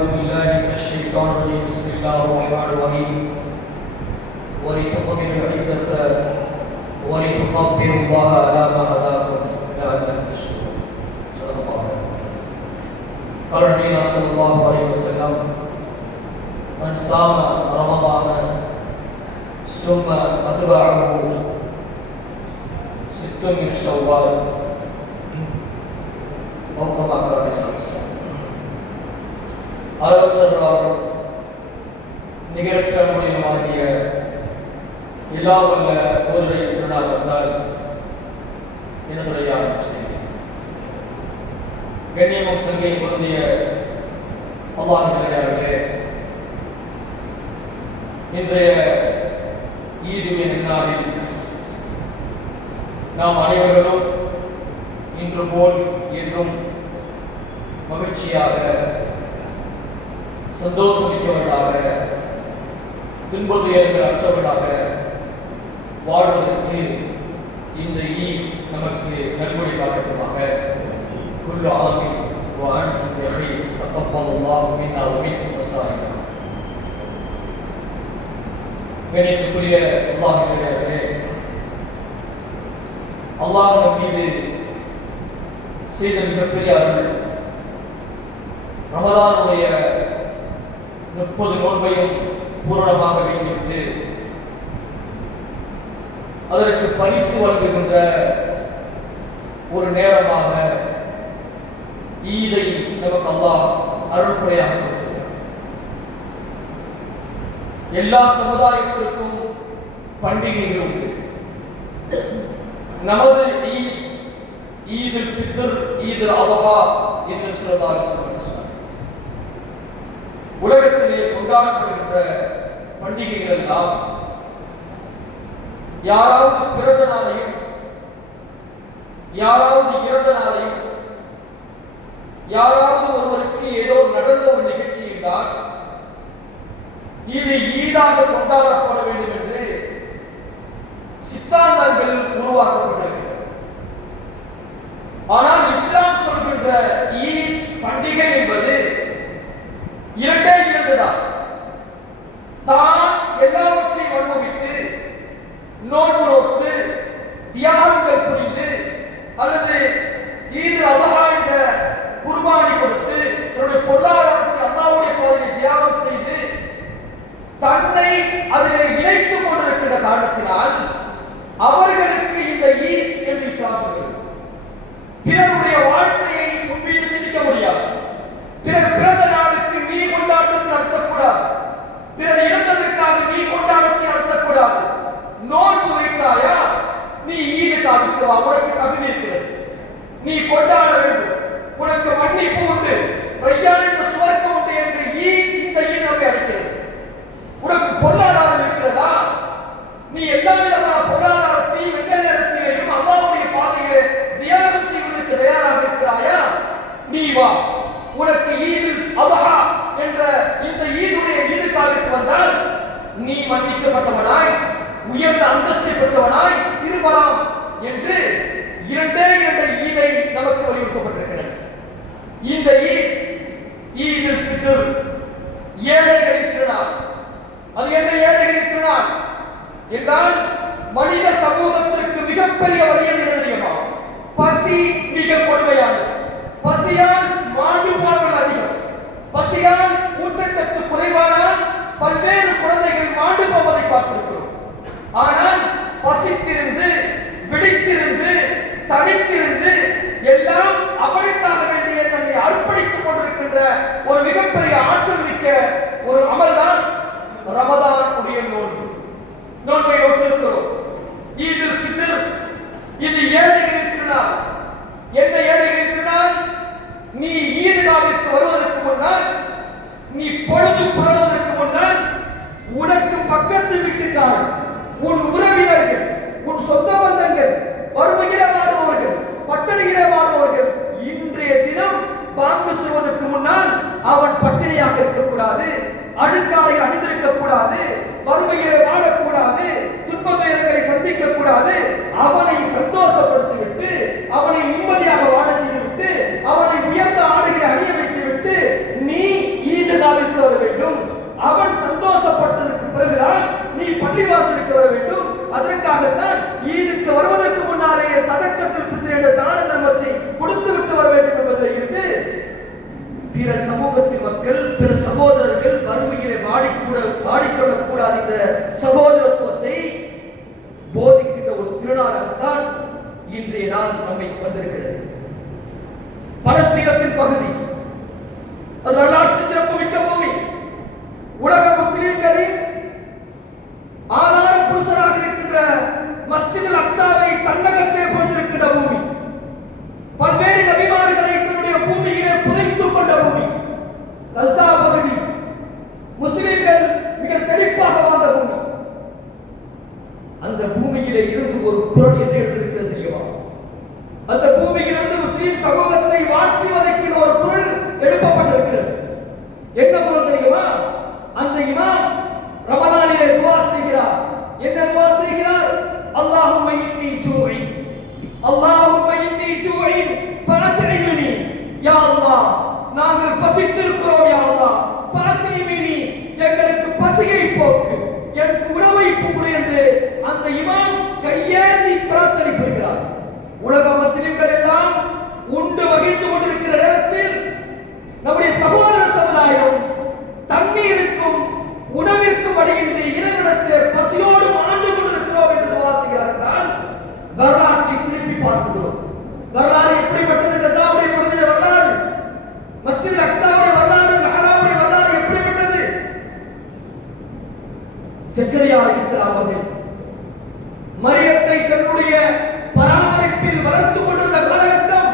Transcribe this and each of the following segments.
أعوذ بالله من الشيطان الرجيم بسم الله الرحمن الرحيم ولتكملوا العدة ولتكبروا الله على ما هداكم لعلكم تشكرون صدق الله. قال نبينا صلى الله عليه وسلم من صام رمضان ثم أتبعه ست من شوال أو كما قال عليه الصلاة والسلام. ஆலோசகராகவும் நிகரற்ற முடியுமாகிய எல்லாம் வல்ல ஒருவரை திருநாமத்தால் என்னுடைய ஆரம்பம் செய்கிறேன். கண்ணியமும் சங்கை பொருந்திய அல்லாஹ்விலே இன்றைய ஈதுடைய நாளில் நாம் அனைவர்களும் இன்று போல் என்றும் மகிழ்ச்சியாக சந்தோஷமிக்கவர்களாக துன்பதுயர்கள் அற்றவர்களாக வாழ்வதற்கு இந்த நமக்கு நல்வழி காட்டட்டுமாக. குல்லு ஆமீன் வ அன்தும் பிஹைர் தகப்பல்லாஹு மின்னா வ மின்கும் வஸாயிரா. கண்ணியத்துக்குரிய அல்லாஹ்விலே அல்லாஹ் நம் மீது செய்த மிகப்பெரிய அருள் ரமலானுடைய 30 நோன்பையும் பூரணமாக வைத்துவிட்டு அதற்கு பரிசு வழங்குகின்ற ஒரு நேரமாக ஈதை நமக்கு அல்லாஹ் அருள்புரையாக கொடுத்திருக்கிறார். எல்லா சமுதாயத்திற்கும் பண்டிகைகள் உண்டு. நமது ஈதுல் ஃபித்ர், ஈதுல் அத்ஹா என்று சொல்லலாம். உலகத்திலே கொண்டாடப்படுகின்ற பண்டிகைகள் எல்லாம் யாராவது பிறந்த நாளையும் யாராவது இறந்த நாளையும் யாராவது ஒருவருக்கு ஏதோ நடந்த ஒரு நிகழ்ச்சியில் தான் இது ஈதாக கொண்டாடப்பட வேண்டும் என்று சித்தாந்தங்கள் உருவாக்கப்பட்டிருக்கிறது. ஆனால் இஸ்லாம் சொல்கின்ற ஈத் பண்டிகை என்பது இரண்டே தான். தான் எல்லாவற்றையும் அனுபவித்து நோன்பு நோற்று தியாகங்கள் புரிந்து அல்லது ஈது அல்ஹா என்ற குர்பானி கொடுத்து தன்னுடைய பொருளாதாரத்தை அல்லாஹ்வுடைய பாதையில் தியாகம் செய்து தன்னை அதிலே இணைத்துக் கொண்டிருக்கின்ற காரணத்தினால் அவர்களுக்கு இந்த ஈத் என்று இஸ்லாம் சொல்கிறது. பிறருடைய வாழ்க்கையை முன்மீது திணிக்க முடியாது. பிறர் பிறந்த நாளுக்கு நீ கொண்டாட்டத்தை நடத்தக்கூடாது. பிறர் இறந்ததற்காக நீ கொண்டாட்டத்தை நடத்தக்கூடாது. நோன்பு வைத்தாயா, நீ ஈதுக்காக வா, உனக்கு தகுதி இருக்கிறது, நீ கொண்டாட வேண்டும், உனக்கு மன்னிப்பு உண்டு, ரையான் என்ற சுவர்க்கம் உண்டு என்று இந்த ஈத் நம்மை அழைக்கிறது. உனக்கு பொருளாதாரம் இருக்கிறதா, நீ எல்லா விதமான பொருளாதாரத்தையும் எந்த நேரத்திலேயும் அல்லாஹ்வுடைய பாதையிலே தியாகம் செய்வதற்கு தயாராக இருக்கிறாயா, நீ வா. உனக்கு ஈதுல் அத்ஹா என்ற இந்த ஈதுக்காக வந்தால் நீ மன்னிக்கப்பட்டவனாய் உயர்ந்த அந்தஸ்தை பெற்றவனாய் திரும்பலாம் என்று இரண்டே ஈதை நமக்கு வலியுறுத்தப்பட்டிருக்கிறது. இந்த ஈதுல் ஃபித்ர் ஏழைகளின் திருநாள். அது என்ன ஏழைகளின் திருநாள் என்றால் மனித சமூகத்திற்கு மிகப்பெரிய வலியது என்ன தெரியுமா? பசி மிக கொடுமையானது. பசியால் மாண்டு போனவர்கள் அதிகம். பசியால் ஊட்டச்சத்து குறைவானால் பல்வேறு குழந்தைகள் மாண்டு போவதை பார்த்திருக்கிறோம். ஆனால் பசித்திருந்து விழித்திருந்து தனித்திருந்து எல்லாம் அவனுக்காக வேண்டிய தன்னை அர்ப்பணித்துக் கொண்டிருக்கின்ற ஒரு மிகப்பெரிய ஆற்றல் மிக்க ஒரு அமல்தான் ரமதான் உடைய நோன்பு. நோன்பை நோற்றிருக்கிறோம். ஈதுல் ஃபித்ர் இது ஏழைகளின் திருநாள். என்ன ஏழைகளின் திருநாள்? நீ ஈதுகாவிற்கு வருவதற்கு முன்னால், நீ பொழுது புலர்வதற்கு முன்னால் உனக்கு பக்கத்து வீட்டுக்காரர், உன் உறவினர்கள், உன் சொந்த பந்தங்கள், வறுமையிலே வாடுபவர்கள், பட்டினியிலே வாடுபவர்கள் இன்றைய தினம் பாங்கு சொல்வதற்கு முன்னால் அவன் பட்டினியாக இருக்கக்கூடாது, அழுக்காலை அணிந்திருக்க கூடாது, வறுமையிலே வாழக்கூடாது, துன்பத்துயரங்களை சந்திக்க கூடாது. அவனை சந்தோஷப்படுத்திவிட்டு அவனை நிம்மதியாக வாழ செய்துவிட்டு அவனை உயர்ந்த ஆடைகளை அணிய வைத்துவிட்டு நீ ஈது கூடாது என்ற சகோதரத்துவத்தை போதிக்கின்ற ஒரு திருநாளாகத்தான் இன்றைய நாள் நம்மை வந்திருக்கிறது. பலஸ்தீனத்தின் பகுதி அது வரலாற்று சிறப்புமிக்க பூமி. உலக முஸ்லிம்களின் ஆதார புருஷராக இருக்கின்ற மஸ்ஜித் அக்ஸாவை தன்னகத்தே பொறுத்திருக்கின்ற பூமி. பல்வேறு நபிமார்களை தன்னுடைய பூமியிலே புதைத்துக் கொண்ட பூமி. கஸா பகுதி முஸ்லிம்கள் மிக செழிப்பாக வாழ்ந்த பூமி. அந்த பூமியிலே இருந்து ஒரு குரல் என்ன எழுதியிருக்கிறது தெரியுமா? அந்த பூமியிலிருந்து முஸ்லிம் சமூகத்தை வாட்டி வதைக்கிற ஒரு குரல் எழுப்பப்பட்டிருக்கிறது. என்ன குரல் தெரியுமா? அந்த இமாம் ரமலானிலே துஆ செய்கிறார். என்ன துஆ செய்கிறார்? அல்லாஹும்ம இன்னி ஜூஇன், அல்லாஹும்ம இன்னி ஜூஇன் ஃபஅத்இம்னி. யா அல்லாஹ், நாங்கள் பசித்திருக்கிறோம். யா அல்லாஹ், ஃபஅத்இம்னி, எங்களுக்கு பசியை போக்கு, எனக்கு உணவை போடு என்று அந்த இமாம் கையேந்தி பிரார்த்தனை புரிகிறார். உலக முஸ்லிம்கள் எல்லாம் உண்டு மகிழ்ந்து கொண்டிருக்கிற நேரத்தில் நம்முடைய சகோதர சமுதாயம் தண்ணீருக்கும் உணவிற்கும் வழியின்றி இரவிடத்தை பசியோடு ஆண்டு கொண்டிருக்கிறோம் என்று வாசிக்கிறார் என்றால் வரலாற்றை திருப்பி பார்க்கிறோம். வரலாறு எப்படிப்பட்டது? கஸாவுடைய பகுதியுடைய வரலாறு, மஸ்ஜித் அக்ஸாவுடைய வரலாறு, மெஹராபுடைய வரலாறு எப்படிப்பட்டது? ஜக்கரியா அலைஹிஸ்ஸலாம் அவர்கள் மரியத்தை தன்னுடைய பராமரிப்பில் வளர்த்து கொண்டிருந்த காலகட்டம்.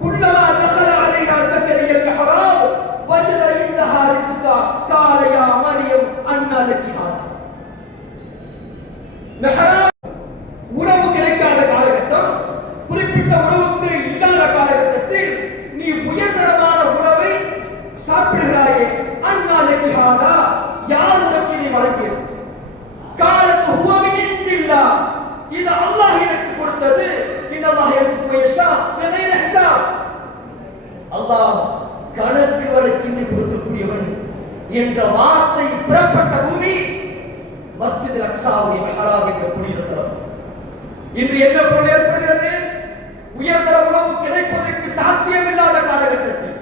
குல்லமா தகல அலைஹா ஜக்கரியா அல்-மிஹ்ராப் வஜத இந்தஹா ரிஸ்கா கால யா மரியம் அன்னா லகி ஹாதா. மிஹ்ராப் உணவு கிடைக்காத காலகட்டம், குறிப்பிட்ட உணவுக்கு இல்லாத காலகட்டத்தில் நீ உயர்தரமான உணவை சாப்பிடுகிறாயே, அன்னா லகி ஹாதா, யார் உனக்கு இதை வழங்கியது? காலத்து ஹுவ மின் இந்தில்லாஹ், இது அல்லாஹ் எனக்கு கொடுத்தது. இன்னல்லாஹ் யர்ஸுகு யஷா பிகைரி ஹிசாப், அல்லாஹ் கணக்கு வழக்கின்றி கொடுக்கக்கூடியவன் என்ற வார்த்தை புறப்பட்ட பூமி மஸ்ஜித் அக்ஸாவுடைய மெஹராப் என்ற புனித தலம். இன்று என்ன பொருள் ஏற்படுகிறது? உயர்தர உணவு கிடைப்பதற்கு சாத்தியமில்லாத காலகட்டத்தில்,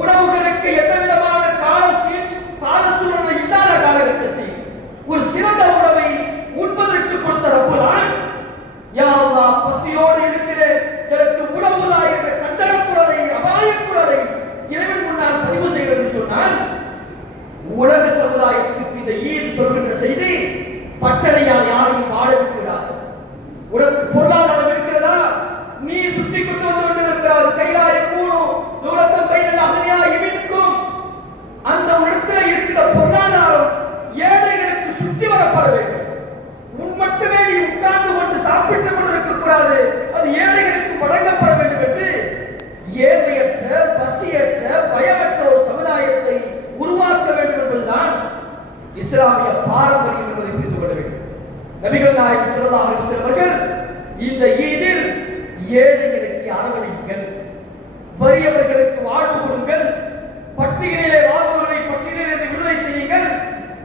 உணவுகளுக்கு எந்த விதமான கால சூழ்நிலை இல்லாத காலகட்டத்தில் ஒரு சிறந்த உணவை உண்பதற்கு கொடுத்த ரப்புதான், யா அல்லாஹ், பசியோடு இருக்கிறேன், எனக்கு உணவுதா என்ற கண்டன குரலை, அபாய குரலை இறைவன் முன்னால் பதிவு செய்வது சொன்னால், உலக சமுதாயத்துக்கு இந்த ஈத் சொல்கின்ற செய்தி பட்டணையால் யாரையும் வாழ விட்டுவிடாது. உனக்கு பொருளாதாரம் இருக்கிறதா? நீ சுற்றி கொண்டு வந்து கொண்டிருக்கிறார். கைலாய கூணும் தூரத்தம் பைனல் அகனியா இமின்கும், அந்த இடத்துல இருக்கிற பொருளாதாரம் ஏழைகளுக்கு சுற்றி வரப்பட வேண்டும். உன் மட்டுமே நீ உட்கார்ந்து கொண்டு சாப்பிட்டுக் கொண்டிருக்க கூடாது, அது ஏழைகளுக்கு வழங்கப்பட வேண்டும் என்று ஏழ்மையற்ற, பசியற்ற, பயமற்ற ஒரு சமுதாயத்தை உருவாக்க வேண்டும் என்பதுதான் இஸ்லாமிய பாரம்பரியம் என்பதை புரிந்து கொள்ள வேண்டும். நபிகள் நாயகம் ஸல்லல்லாஹு அலைஹி வஸல்லம் அவர்கள் இந்த ஈதில் ஏழைகளுக்கு அரவணையுங்கள், வறியவர்களுக்கு வாழ்வு கொடுங்கள், பட்டியலிலே வாழ்பவர்களை பட்டியலிலிருந்து விடுதலை செய்யுங்கள்,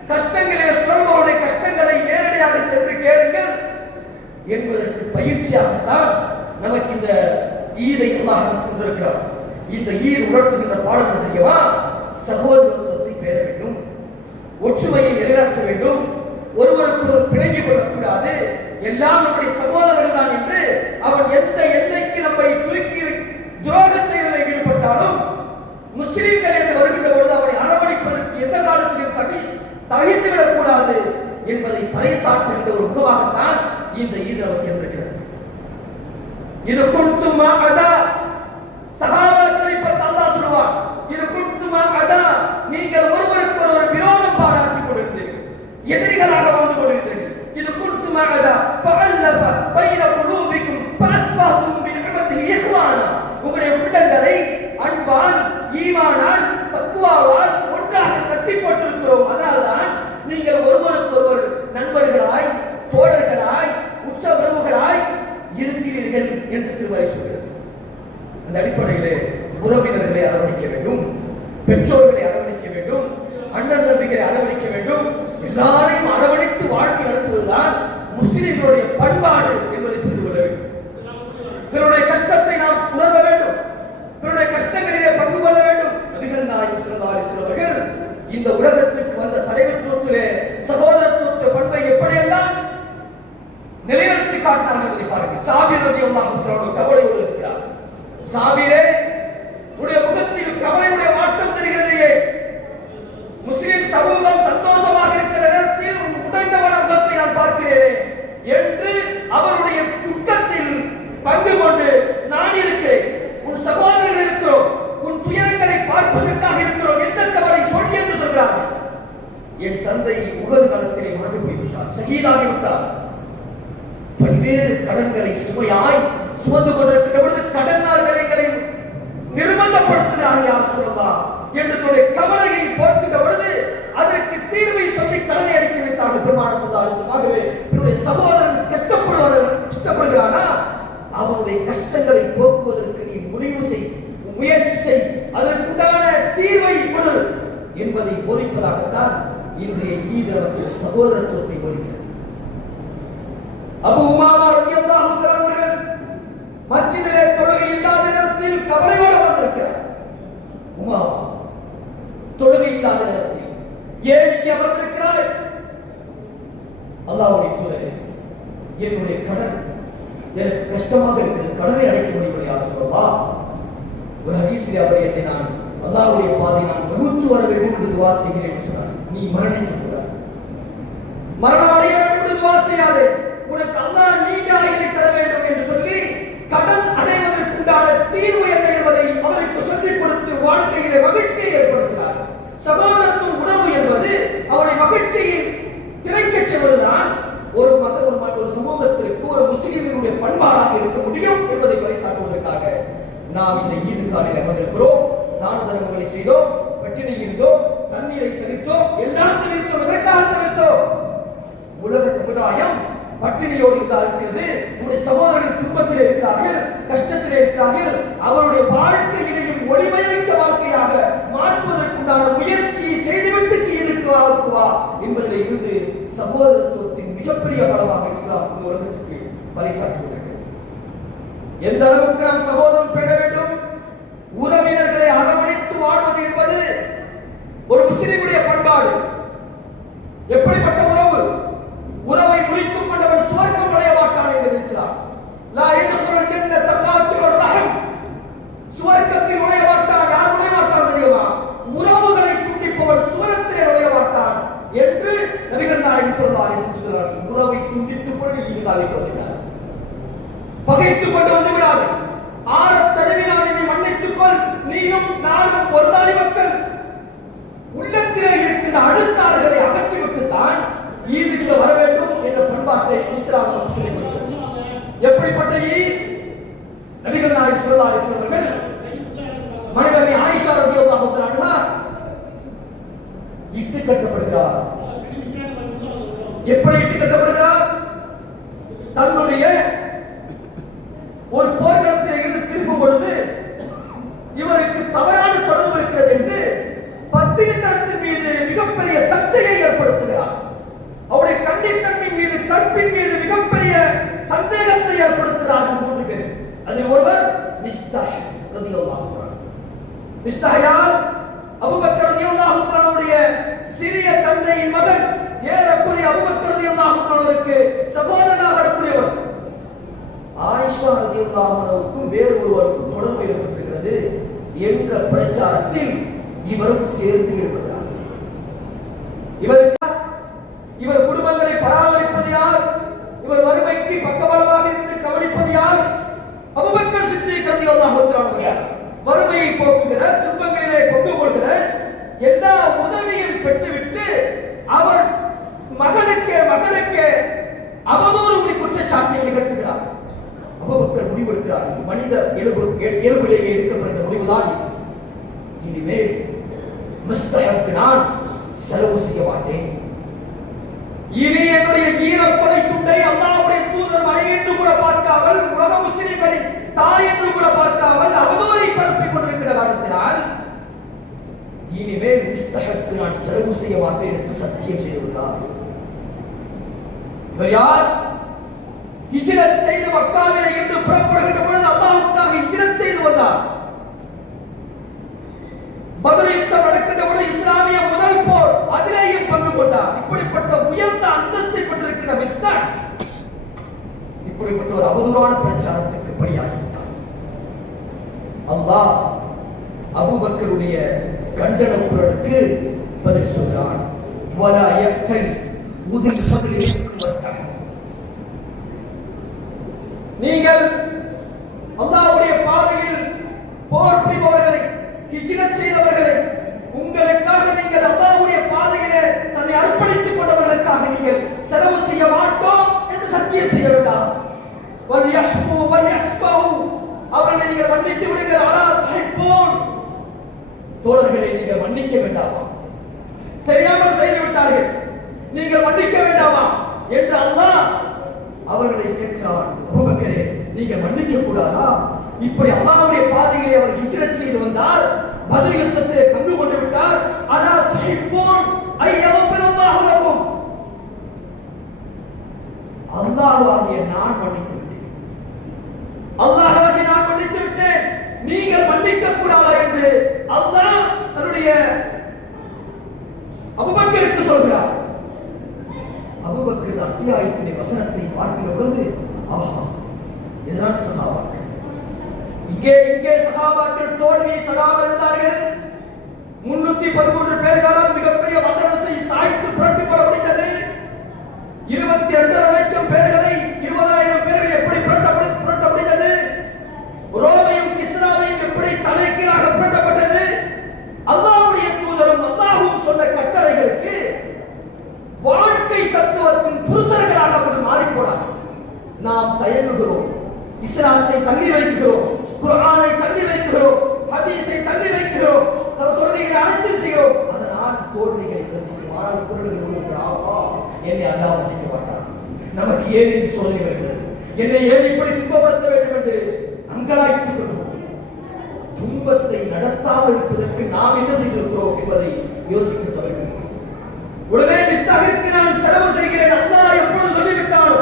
கஷ்டங்களிலே சுழல்பவருடைய கஷ்டங்களை நேரடியாக சென்று கேளுங்கள் என்பதற்கு பயிற்சியாகத்தான் நமக்கு இந்த ஈதை அல்லாஹ் தந்திருக்கிறார். இந்த ஈத் உணர்த்துகின்ற பாடம் என்ன தெரியுமா? சகோதரத்துவத்தை பேண வேண்டும், ஒற்றுமையை நிலைநாட்ட வேண்டும், ஒருவருக்கு பிணைங்கிக் கொள்ளக்கூடாது, எல்லாம் நம்முடைய சகோதரர்கள் தான் என்று அவன் எந்த எல்லைக்கு நம்மை துருக்கி துரோக செயலில் ஈடுபட்டாலும் முஸ்லிம்கள் என்று வருகின்ற பொழுது அவனை அரவணைப்பதற்கு எந்த காலத்திலும் தகித்துவிடக் கூடாது என்பதை பறைசாற்றுகின்ற ஒரு முகமாகத்தான் இந்த ஈத் நமக்கு இருக்கிறது. இது குன்தும் மஅதா, சஹாபாக்களை பற்றி அல்லாஹ் சொல்வான், இது குன்தும் மஅதா, நீங்கள் ஒருவருக்கு ஒருவர் விரோதம் பாராட்டிக் கொண்டிருந்தீர்கள், எதிரிகளாக வாழ்ந்து கொண்டிருந்தீர்கள். இது குன்தும் மஅதா ஃபஅல்லஃப பைன குலூபிக்கும் ஃபஅஸ்பஹ்தும் பிநிஅமத்திஹி இஹ்வானா, உங்களுடைய உள்ளங்களை அன்பால், ஈமானால், தக்வாவால் ஒன்றாக கட்டி போட்டிருக்கிறோம். அதனால்தான் நீங்கள் ஒருவருக்கொருவர் நண்பர்களாய், தோழர்களாய், உற்ச உறவுகளாய் இருக்கிறீர்கள் என்று திருமறை சொல்கிறது. அந்த அடிப்படையிலே உறவினர்களை அரவணைக்க வேண்டும், பெற்றோர்களை அரவணைக்க வேண்டும், அண்ணன் தம்பிகளை அரவணைக்க வேண்டும், எல்லாரையும் அரவணைத்து வாழ்க்கை நடத்துவதுதான் முஸ்லிம்களுடைய பண்பாடு என்பதை புரிந்து கொள்ள வேண்டும். பிறருடைய கஷ்டத்தை நாம் உணர வேண்டும், பிறருடைய கஷ்டங்களிலே பங்கு கொள்ள வேண்டும். நபிகள் நாயகம் ஸல்லல்லாஹு அலைஹி வஸல்லம் அவர்கள் இந்த உலகத்துக்கு வந்த தலைமைத்துவத்தில் ஜாபிரே, உடைய முகத்தில் கவலையுடைய வாட்டம் தெரிகிறதே, முஸ்லிம் சமூகம் சந்தோஷமாக இருக்கிற நேரத்தில் உடைந்தவன முகத்தை நான் பார்க்கிறேன் என்று அவருடைய துக்கத்தில் பங்கு கொண்டு நான் இருக்கிறேன், உன் சகோதரர்கள் இருக்கிறோம், உன் துயரங்களை பார்ப்பதற்காக இருக்கிறோம், என்ன கவலை சொல் என்று சொல்கிறார்கள். என் தந்தை உகது களத்திலே மாண்டு போய்விட்டார், ஷஹீதாகிவிட்டார். பல்வேறு கடன்களை சுமையாய் சுமந்து கொண்டிருக்கிற பொழுது கடனாளர்களை நிர்பந்தப்படுத்துகிறார்கள் யார் சொல்லலாம் என்று தன்னுடைய கவலையை போர்க்கின்ற பொழுது அதற்கு தீர்வை சொல்லி கடனை அடித்து வைத்தார்கள். பெருமான சொல்லாகவே என்னுடைய சகோதரன் கஷ்டப்படுகிறானா, அவனுடைய கஷ்டங்களை போக்குவதற்கு நீ முடிவு செய், முயற்சி செய், அதற்குண்டான தீர்வை கொடு என்பதை போதிப்பதாகத்தான் இன்றைய ஈத் நமக்கு சகோதரத்துவத்தை போதிக்கிறது. அபூ உமாமா ரலியல்லாஹு தஆலா அவர்கள் மஸ்ஜிதிலே தொழுகை இல்லாத நேரத்தில் கவலையோடு வந்திருக்கிறார். உமாமா தொழுகை இல்லாத நேரத்தில் ஏன் இங்கே வந்திருக்கிறாய்? அல்லாஹ்வுடைய தூதரே, என்னுடைய கடன் எனக்கு கஷ்டமாக இருக்கிறது, கடனை அடைக்க முடியவில்லை யார் சொல்லலாம். ஒரு ஹதீஸிலே அவர் என்னை நான் அல்லாஹ்வுடைய பாதை நான் வகுத்து வர வேண்டும் என்று துவா செய்கிறேன் என்று சொன்னார். நீ மரணிக்க கூடாது, மரணம் அடைய வேண்டும் என்று துவா செய்யாதே, உனக்கு அல்லாஹ் நீண்ட ஆயுளை தர வேண்டும் என்று சொல்லி கடன் அடைவதற்குண்டான தீர்வு என்ன என்பதை அவருக்கு சொல்லிக் கொடுத்து வாழ்க்கையிலே மகிழ்ச்சியை ஏற்படுத்தினார். சகோதரத்துவ உணவு என்பது அவரை மகிழ்ச்சியில் திளைக்கச் செய்வதுதான் ஒரு ஒரு சமூகத்திற்கு ஒரு முஸ்லிமினுடைய பண்பாடாக இருக்க முடியும் என்பதை பறைசாற்றுவதற்காக நாம் இந்த ஈது காலையில் அமர்ந்திருக்கிறோம். தான தர்மங்களை செய்தோம், பட்டினி இருந்தோம், தண்ணீரை தவிர்த்தோம், எல்லாம் தவிர்த்தோம். எதற்காக தவிர்த்தோம்? உலக சமுதாயம் பட்டினியோடு இருக்கிறது, நம்முடைய சகோதரர்கள் துன்பத்தில் இருக்கிறார்கள், கஷ்டத்தில் இருக்கிறார்கள், அவருடைய வாழ்க்கையிலையும் ஒளிமயமிக்க வாழ்க்கையாக மாற்றுவதற்குண்டான முயற்சியை செய்துவிட்டு ஈதுக்கு ஆக்குவா என்பதில் இருந்து சகோதரத்துவத்தின் மிகப்பெரிய பலமாக இஸ்லாம் இந்த உலகத்துக்கு பறைசாற்றுகிறது. எந்த அளவுக்கு நாம் சகோதரம் பேண வேண்டும், உறவினர்களை அரவணைத்து வாழ்வது என்பது ஒரு முஸ்லிமுடைய பண்பாடு. எப்படிப்பட்ட உறவு? உறவை முறித்துக் கொண்டவன் சுவர்க்கம் நுழைய மாட்டான் என்பது இஸ்லாம். லா யதுகுல் ஜன்னத காத்திலுர் ரஹம், சுவர்க்கத்தில் நுழைய மாட்டான். யார் நுழைய மாட்டான் தெரியுமா? உறவுகளை துண்டிப்பவன் சுவர்க்கத்திலே நுழைய மாட்டான் என்று நபிகள் நாயகம் ஸல்லல்லாஹு அலைஹி வஸல்லம் சொல்கிறார்கள். உறவை துண்டித்துக் கொண்டு ஈதுகாலை போகிறார், பகைத்துக் கொண்டு வந்து விடாது, ஆறத் தடவினால் இதை மன்னித்துக் கொள், நீயும் நானும் ஒருதாரி மக்கள். உள்ளத்திலே இருக்கின்ற அழுக்காறுகளை அகற்றிவிட்டுத்தான் ஈதுக்கு வர வேண்டும் என்ற பண்பாட்டை இஸ்லாம் நமக்கு சொல்லிக் கொடுக்கிறது. எப்படிப்பட்ட ஈத்? நபிகள் நாயகம் ஸல்லல்லாஹு அலைஹி வஸல்லம் அவர்கள் மனைவி ஆயிஷா ரலியல்லாஹு தஆலா அன்ஹா இட்டு கட்டப்படுகிறார். எப்படி இட்டு கட்டப்படுகிறார்? தன்னுடைய ஒரு போர்க்களத்தில் இருந்து திரும்பும் பொழுது இவருக்கு தவறான தொடர்பு இருக்கிறது என்று பத்திரிகத்தின் மீது மிகப்பெரிய சர்ச்சையை ஏற்படுத்துகிறார். அவருடைய கண்ணித்தன்மை மீது, கற்பின் மீது மிகப்பெரிய சந்தேகத்தை ஏற்படுத்துகிறார்கள் மூன்று பேர். அதில் ஒருவர் மிஸ்தாஹ் ரலியல்லாஹு தஆலா. மிஸ்தாஹ் யார்? அபூபக்கர் ரலியல்லாஹு தஆலாவுடைய சிறிய தந்தையின் மகன், ஏறக்குறைய அபூபக்கர் ரலியல்லாஹு தஆலாவுக்கு சகோதரனாக வரக்கூடியவர். ஆயிஷா ரலியல்லாஹு அன்ஹாவுக்கும் வேறு ஒருவருக்கும் தொடர்பு ஏற்பட்டிருக்கிறது என்ற பிரச்சாரத்தில் இவரும் சேர்ந்து ஈடுபடுகிறார். இவர் குடும்பங்களை பராமரிப்பது யார்? இவர் வறுமைக்கு பக்கபலமாக இருந்து கவனிப்பது யார்? அபூபக்கர் சித்திக் ரலியல்லாஹு தஆலா. வறுமையை போக்குகிற, துன்பங்களிலே பங்கு கொள்கிற எல்லா உதவியும் பெற்றுவிட்டு அவர் மகனுக்கே அவதூறு குற்றச்சாட்டை நிகழ்த்துகிறார். அபூபக்கர் முடிவெடுக்கிறார், மனித இயல்பிலேயே எடுக்கப்படுகிற முடிவுதான் இது. இனிமேல் மிஸ்தாஹுக்கு நான் செலவு செய்ய மாட்டேன். இனி என்னுடைய ஈரக்கொலை துண்டை அல்லாஹ்வுடைய தூதர் மனைவி என்று கூட பார்க்காமல், உலக முஸ்லிம்களின் தாய் என்று கூட பார்க்காமல் அவதூறை பரப்பிக் கொண்டிருக்கிற காரணத்தினால் இனிமேல் மிஸ்தாஹுக்கு நான் செலவு செய்ய மாட்டேன் என்று சத்தியம் செய்துள்ளார். இவர் யார்? ஹிஜ்ரத் செய்து மக்காவிலே இருந்து புறப்படுகின்ற பொழுது அல்லாஹ்வுக்காக ஹிஜ்ரத் செய்து வந்தார். பத்ர் யுத்தம் நடக்கின்ற பொழுது இஸ்லாமிய முதல் போர், அதிலேயும் பங்கு கொண்டார். இப்படிப்பட்ட உயர்ந்த அந்தஸ்தை பெற்றிருக்கிற மிஸ்தாஹ் இப்படிப்பட்ட ஒரு அவதூறான பிரச்சாரத்துக்கு பலியாகிவிட்டார். அல்லாஹ் அபூபக்கருடைய கண்டன குரலுக்கு பதில் சொல்றான். வலா யக்தல் உதில் ஃபத்லி நீங்கள் அல்லாஹ்வுடைய பாதையில் போர் புரிபவர்களை, ஹிஜ்ரத் செய்தவர்களை, உங்களுக்காக நீங்கள் அல்லாஹ்வுடைய பாதையிலே தன்னை அர்ப்பணித்துக் கொண்டவர்களுக்காக நீங்கள் செலவு செய்ய மாட்டோம் என்று சத்தியம் செய்ய வேண்டாம். வல்யஹ்ஃபு வல்யஸ்ஃபஹு, அவர்களை நீங்கள் மன்னித்து விடுங்கள். அலா துஹிப்பூன், தோழர்களை நீங்கள் மன்னிக்க வேண்டாமா? தெரியாமல் செய்து விட்டார்கள், நீங்கள் மன்னிக்க வேண்டாமா என்று அல்லாஹ் அவர்களை கேட்கிறான். அபூபக்கரே, நீங்க மன்னிக்க கூடாதா? இப்படி அல்லாஹ்வுடைய பாதையிலே அவர் ஹிஜ்ரத் செய்து வந்தார், பத்ர் யுத்தத்திலே பங்கு கொண்டு விட்டார். அலா துஹிப்பூன் ஐ யக்ஃபிரல்லாஹு லகும், அல்லாஹ்வாகிய நான் மன்னித்து விட்டேன், அல்லாஹ்வாகிய நான் மன்னித்து விட்டேன், நீங்கள் மன்னிக்க கூடாதா என்று அல்லாஹ் தன்னுடைய அபூபக்கருக்கு சொல்கிறார். அபூபக்கர் அத்தியாயத்திலே வசனத்தை பார்க்கிற பொழுது ஆஹா, இதுதான் சஹாபாக்கள். இங்கே சஹாபாக்கள் தோல்வியை தடாமல் இருந்தார்கள். 313 பேர்களால் மிகப்பெரிய வல்லரசை சாய்த்து புரட்டி போட முடிந்தது. 22 லட்சம் பேர்களை 20,000 பேர்கள் எப்படி புரட்ட முடிந்தது? ரோமையும் கிஸ்ராவையும் எப்படி தலைகீழாக புரட்டப்பட்டது? அல்லாஹ்வுடைய தூதரும் அல்லாஹ்வும் சொன்ன கட்டளைகளுக்கு வாழ்க்கை தத்துவத்தின் புருஷர்களாக அவர்கள் மாறி போனார்கள். நாம் தயங்குகிறோம், இஸ்லாத்தை தள்ளி வைக்கிறோம், குர்ஆனை தள்ளி வைக்கிறோம், ஹதீஸை தள்ளி வைக்கிறோம், தொழுகைகளை அலட்சியம் செய்கிறோம். அதனால் தோல்விகளை சந்திக்கும். ஆனால் பொருள்கள் ஆவா, என்னை அல்லாஹ் மன்னிக்க மாட்டான், நமக்கு ஏன் இந்த சோதனை வருகிறது, என்னை ஏன் இப்படி துன்பப்படுத்த வேண்டும் என்று அங்கலாய்த்துக் கொள்வோம். துன்பத்தை நடத்தாமல் இருப்பதற்கு நாம் என்ன செய்திருக்கிறோம் என்பதை யோசிக்க வேண்டும். உடனே மிஸ்தாகிற்கு நான் செலவு செய்கிறேன், அல்லாஹ் எப்பொழுது சொல்லிவிட்டானோ,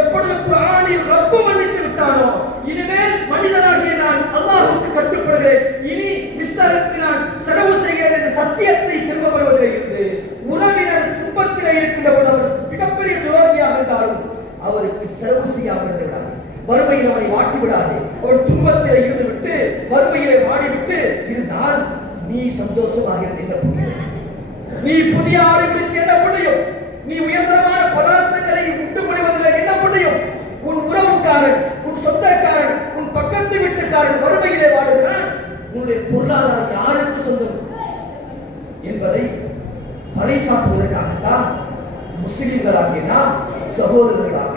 எப்பொழுது குர்ஆனில் ரப்பு மன்னித்து விட்டானோ, இனிமேல் மனிதனாகிய நான் அல்லாஹ்வுக்கு கட்டுப்படுகிறேன், இனி மிஸ்தாகிற்கு நான் செலவு செய்கிறேன் என்ற சத்தியத்தை திரும்ப வருவதிலே இருந்து உறவினர் துன்பத்திலே இருக்கின்ற பொழுது அவர் மிகப்பெரிய துரோகியாக இருந்தாலும் அவருக்கு செலவு செய்யாமல் விடாது, வறுமையில் அவனை வாட்டி விடாது. அவர் துன்பத்திலே இருந்து விட்டு வறுமையிலே வாடிவிட்டு இருந்தால் நீ சந்தோஷமாக என்ன புரியும்? நீ புதிய ஆடைகளுக்கு என்ன முடியும்? நீ உயர்தரமான பதார்த்தங்களை உண்டு முடிவதில் என்ன முடியும்? உன் உறவுக்காரன், உன் சொந்தக்காரன், உன் பக்கத்து வீட்டுக்காரன் வறுமையிலே வாடுகிறான். உன்னுடைய பொருளாதாரம் யாருக்கு சொந்தம் என்பதை பறைசாற்றுவதற்காகத்தான் முஸ்லிம்களாகிய நாம் சகோதரர்களாக,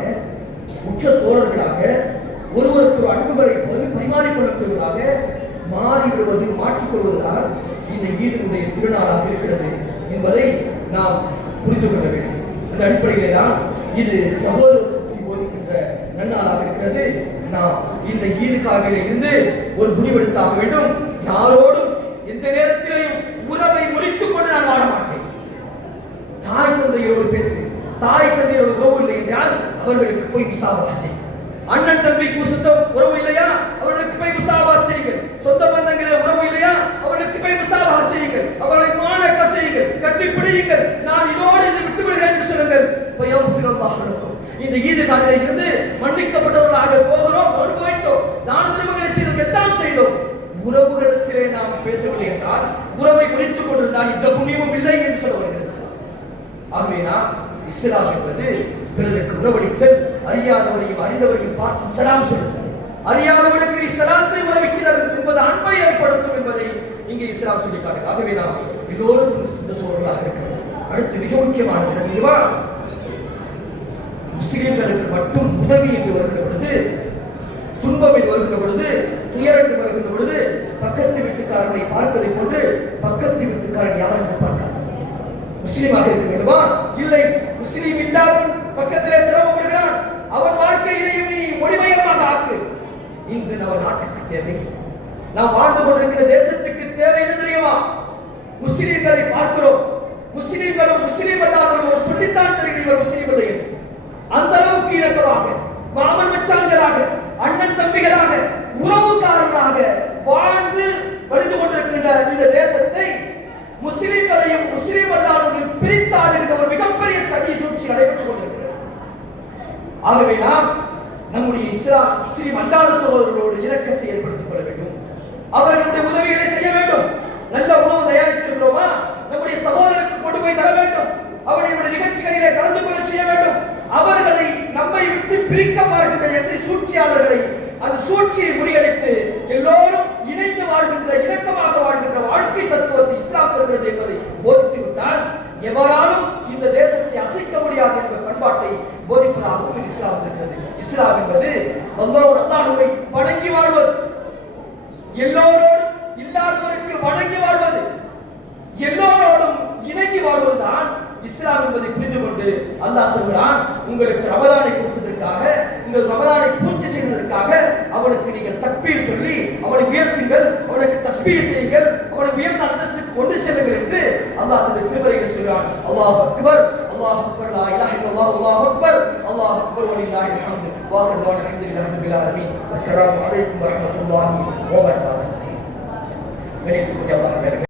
உச்ச தோழர்களாக, ஒருவருக்கு ஒரு அன்புகளை பரிமாறிக்கொள்ளக்கூடியவர்களாக மாறிவிடுவது, மாற்றிக்கொள்வதுதான் இந்த ஈதினுடைய திருநாளாக இருக்கிறது என்பதை நாம் புரிந்து கொள்ள வேண்டும். இந்த அடிப்படையிலே தான் இது சகோதரத்துவத்தை போதிக்கின்ற நன்னாளாக இருக்கிறது. நாம் இந்த ஈதுக்காவிலே இருந்து ஒரு முடிவெடுத்தாக வேண்டும். யாரோடும் எந்த நேரத்திலேயும் உறவை முறித்துக் கொண்டு நான் வாழ மாட்டேன். தாய் தந்தையோடு பேசு, தாய் தந்தையோடு உறவு இல்லை என்றால் அவர்களுக்கு போய் முசாபா செய். அண்ணன் தம்பிக்கு சொந்த உறவு இல்லையா, அவர்களுக்கு போய் முசாபா செய்யுங்கள். சொந்த பந்தங்களில் உறவு இல்லையா, அவர்களுக்கு போய் முசாபா செய்யுங்கள். அவர்களை மான கசையுங்கள், கட்டி பிடியுங்கள். நான் இதோடு இதை விட்டு விடுகிறேன் என்று சொல்லுங்கள். இந்த ஈது காலையில் இருந்து மன்னிக்கப்பட்டவர்களாக போகிறோம், அனுபவித்தோம், தான தர்மங்களை செய்தோம், எல்லாம் செய்தோம். உறவுகளிடத்திலே நாம் பேசவில்லை என்றால், உறவை முறித்துக் கொண்டிருந்தால் இந்த புண்ணியமும் இல்லை என்று சொல்ல வருகிறது. ஆகவே நாம் இஸ்லாம் என்பது பிறருக்கு உறவளித்தல், அறியாதவரையும் அறிந்தவரையும் பார்த்து சலாம் சொல்லுங்கள், அறியாதவர்களுக்கு நீ சலாத்தை உறவிக்கிறது என்பது அன்பை ஏற்படுத்தும் என்பதை இங்கே இஸ்லாம் சொல்லி காட்டுகிறது. ஆகவே நாம் எல்லோருக்கும் இந்த சூழலாக இருக்கிறோம். அடுத்து மிக முக்கியமானது இதுவா, முஸ்லிம்களுக்கு மட்டும் உதவி என்று வருகின்ற பொழுது, துன்பம் என்று வருகின்ற பொழுது, துயரம் என்று வருகின்ற பொழுது பக்கத்து வீட்டுக்காரனை பார்ப்பதை போன்று பக்கத்து வீட்டுக்காரன் யார் என்று பார்க்கிறார். முஸ்லிமாக இருக்க வேண்டுமா? இல்லை. முஸ்லிம் இல்லாதவன் பக்கத்திலே சிரமப்படுகிறான், அவன் வாழ்க்கையிலேயும் நீ ஒளிமயமாக ஆக்கு. இன்று நம்ம நாட்டுக்கு தேவை, நாம் வாழ்ந்து கொண்டிருக்கிற தேசத்துக்கு தேவை என்ன தெரியுமா? முஸ்லிம்களை பார்க்கிறோம், முஸ்லிம்களும் முஸ்லிம் அல்லாதவர்கள் ஒரு சொல்லித்தான் தெரிகிறவர் முஸ்லிம் இல்லை. அந்த அளவுக்கு இணக்கமாக, மாமன் மச்சான்களாக, அண்ணன் தம்பிகளாக, உறவுக்காரர்களாக வாழ்ந்து வழிந்து கொண்டிருக்கின்ற இந்த தேசத்தை முஸ்லிம்களையும் முஸ்லிம் அல்லாதவர்கள் பிரித்தாடுகின்ற ஒரு மிகப்பெரிய சதி சூழ்ச்சி நடைபெற்றுக் கொண்டிருக்கிறது. ஆகவே நாம் நம்முடைய இஸ்லாம் முஸ்லிம் அல்லாத சகோதரர்களோடு இணக்கத்தை ஏற்படுத்திக் கொள்ள வேண்டும். அவர்களுடைய உதவிகளை செய்ய வேண்டும். நல்ல உணவு தயாரித்திருக்கிறோமா, நம்முடைய சகோதரனுக்கு கொண்டு போய் தர வேண்டும். அவர்களுடைய நிகழ்ச்சிகளிலே கலந்து கொள்ள செய்ய வேண்டும். அவர்களை நம்மை விட்டு பிரிக்க பார்க்கின்ற எதிரி சூழ்ச்சியாளர்களை அந்த சூழ்ச்சியை முறியடித்து எல்லோரும் இணைந்து வாழ்கின்ற, இணக்கமாக வாழ்கின்ற வாழ்க்கை தத்துவத்தை இஸ்லாம் தருகிறது என்பதை போதித்து விட்டால் எவராலும் இந்த தேசத்தை அசைக்க முடியாது என்ற பண்பாட்டை போதிப்பதாகவும் இஸ்லாம் இருக்கிறது. இஸ்லாம் என்பது அல்லாஹ்வை வணங்கி வாழ்வது, எல்லோரோடும் இல்லாதவருக்கு வணங்கி வாழ்வது, எல்லோரோடும் இணங்கி வாழ்வதுதான் இஸ்லாம் என்பதை புரிந்து கொண்டு அல்லாஹ் சொல்கிறான், உங்களுக்கு ரமதானை கொடுத்ததற்காக, இந்த ரமதானை பூர்த்தி செய்ததற்காக அவனுக்கு நீங்கள் தக்பீர் சொல்லி அவனை உயர்த்துங்கள், அவனுக்கு தஸ்பீஹ் செய்யுங்கள், அவனை உயர்ந்த அந்தஸ்துக்கு கொண்டு செல்லுங்கள் என்று அல்லாஹ் தன்னுடைய திருமறையில் சொல்கிறான். அல்லாஹ் அக்பர், அல்லாஹ் அக்பர், லா இலாஹ இல்லல்லாஹ், அல்லாஹ் அக்பர், அல்லாஹ் அக்பர், வலில்லாஹில் ஹம்து, வ ஆகிரு தஅவானா அல்ஹம்துலில்லாஹி ரப்பில் ஆலமீன். அஸ்ஸலாமு அலைக்கும் வரஹ்மத்துல்லாஹி வ பரகாத்துஹு.